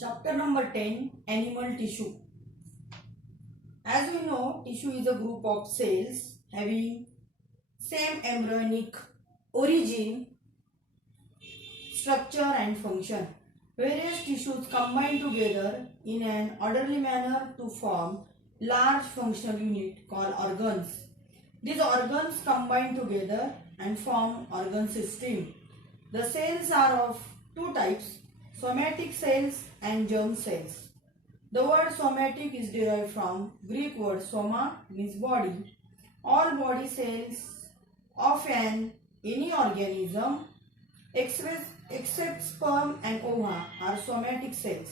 Chapter number 10, Animal Tissue. As we know, tissue is a group of cells having same embryonic origin, structure and function. Various tissues combine together in an orderly manner to form large functional unit called organs. These organs combine together and form organ system. The cells are of two types, somatic cells and germ cells. The word somatic is derived from Greek word soma, means body. All body cells of any organism except sperm and ova are somatic cells.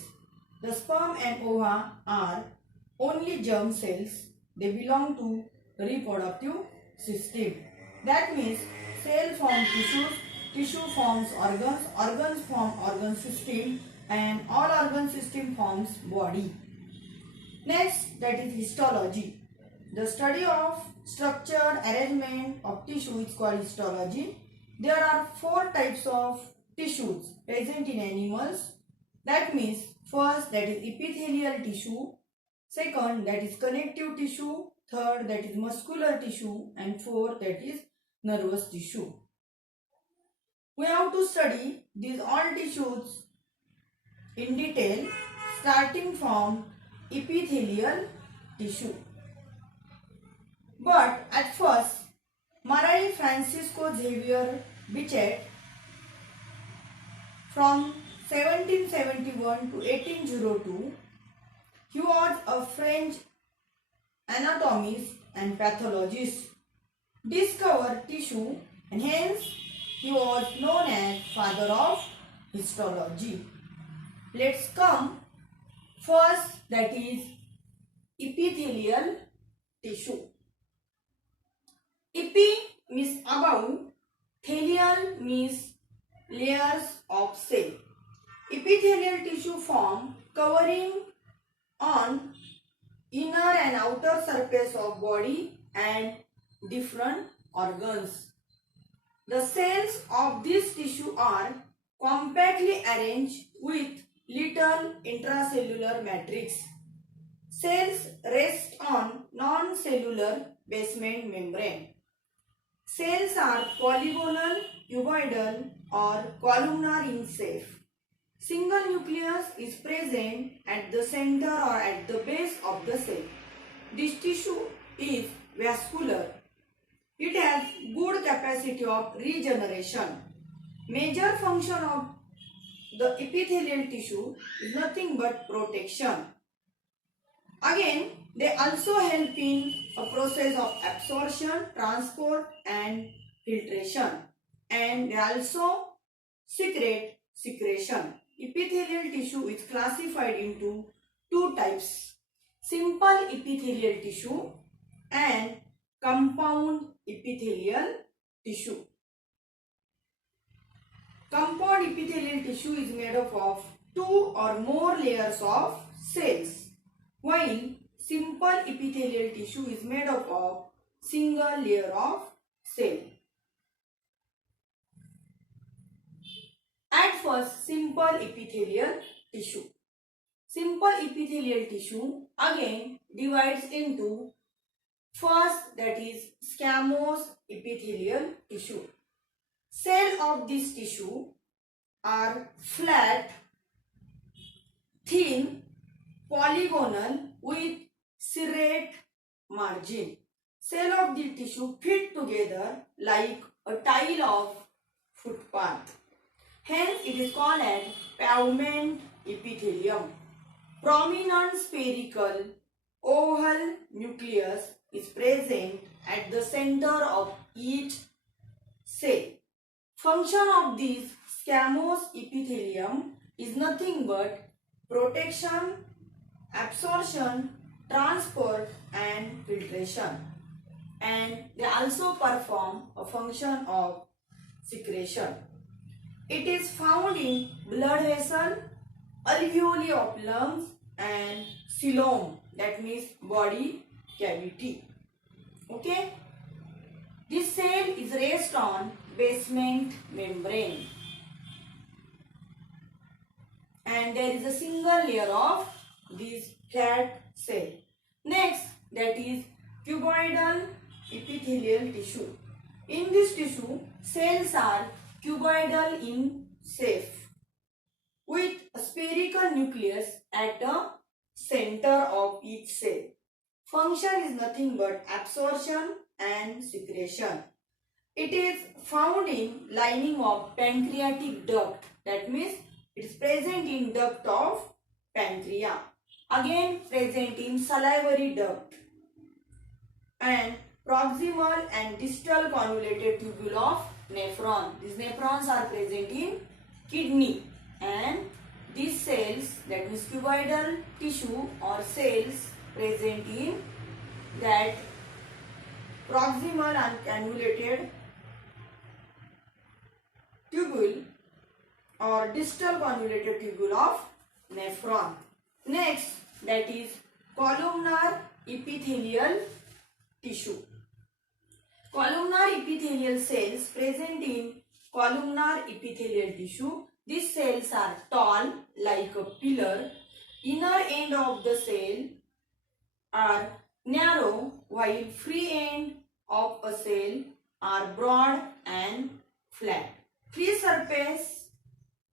The sperm and ova are only germ cells. They belong to reproductive system. That means cell form tissues, tissue forms organs, organs form organ system, and all organ system forms body. Next, that is histology. The study of structure, arrangement of tissue is called histology. There are four types of tissues present in animals. That means first, that is epithelial tissue. Second, that is connective tissue. Third, that is muscular tissue. And fourth, that is nervous tissue. We have to study these all tissues in detail, starting from epithelial tissue. But at first, Marie Francisco Xavier Bichet from 1771 to 1802, he was a French anatomist and pathologist, discovered tissue, and hence he was known as father of histology. Let's come first, that is epithelial tissue. Epi means above, thelial means layers of cell. Epithelial tissue form covering on inner and outer surface of body and different organs. The cells of this tissue are compactly arranged with little intracellular matrix. Cells rest on non-cellular basement membrane. Cells are polygonal, cuboidal or columnar in shape. Single nucleus is present at the center or at the base of the cell. This tissue is vascular. It has good capacity of regeneration. Major function of the epithelial tissue is nothing but protection. Again, they also help in a process of absorption, transport and filtration, and they also secrete secretion. Epithelial tissue is classified into two types, simple epithelial tissue and compound epithelial tissue. Compound epithelial tissue is made up of two or more layers of cells, while simple epithelial tissue is made up of single layer of cell. At first, simple epithelial tissue. Simple epithelial tissue again divides into first, that is squamous epithelial tissue. Cells of this tissue are flat, thin, polygonal with serrate margin. Cells of the tissue fit together like a tile of footpath. Hence, it is called as pavement epithelium. Prominent spherical oval nucleus is present at the center of each cell. Function of this squamous epithelium is nothing but protection, absorption, transport and filtration, and they also perform a function of secretion. It is found in blood vessel, alveoli of lungs and coelom, that means body cavity. Okay. This cell is rest on basement membrane. and there is a single layer of this flat cell. Next, that is cuboidal epithelial tissue. In this tissue, cells are cuboidal in shape with a spherical nucleus at the center of each cell. Function is nothing but absorption and secretion. It is found in lining of pancreatic duct. That means it is present in duct of pancreas. Again present in salivary duct and proximal and distal convoluted tubule of nephron. These nephrons are present in kidney, and these cells, that means cuboidal tissue or cells present in that proximal and convoluted tubule or distal convoluted tubule of nephron. Next, that is columnar epithelial tissue. Columnar epithelial cells present in columnar epithelial tissue. These cells are tall like a pillar. Inner end of the cell are narrow while free end of a cell are broad and flat. Free surface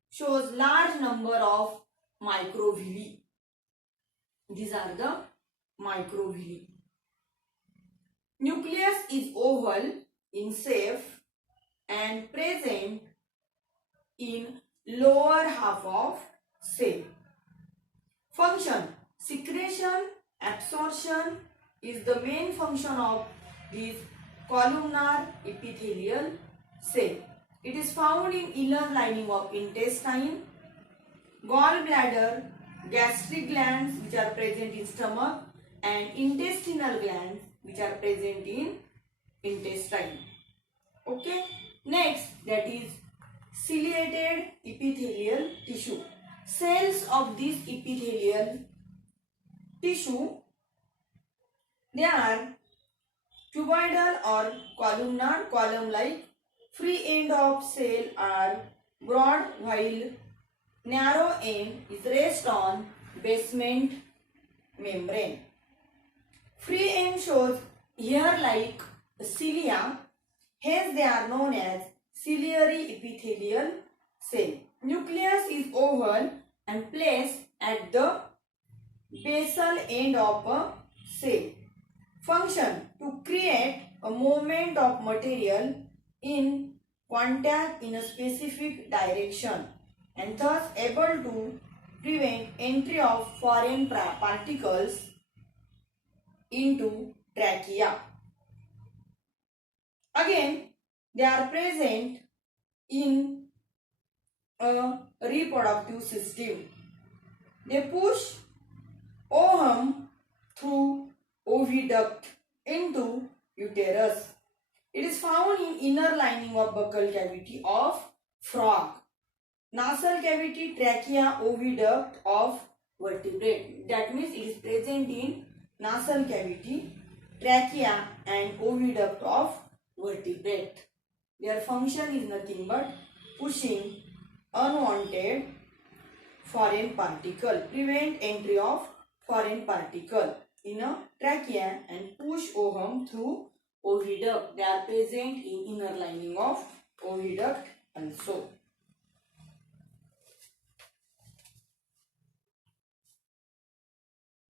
shows large number of microvilli. These are the microvilli. Nucleus is oval in shape and present in lower half of cell. Function: secretion, absorption is the main function of this columnar epithelial cell. It is found in inner lining of intestine, gallbladder, gastric glands which are present in stomach, and intestinal glands which are present in intestine. Okay. Next, that is ciliated epithelial tissue. Cells of this epithelial tissue, they are cuboidal or columnar, column-like. Free end of cell are broad while narrow end is rest on basement membrane. Free end shows hair-like cilia, hence they are known as ciliary epithelial cell. Nucleus is oval and placed at the basal end of a cell. Function: to create a movement of material in contact in a specific direction and thus able to prevent entry of foreign particles into trachea. Again, they are present in a reproductive system. They push ovum through oviduct into uterus. It is found in inner lining of buccal cavity of frog, nasal cavity, trachea, oviduct of vertebrate. That means it is present in nasal cavity, trachea and oviduct of vertebrate. Their function is nothing but pushing unwanted foreign particle, prevent entry of foreign particle in a trachea and push ovum through oviduct. They are present in inner lining of oviduct also.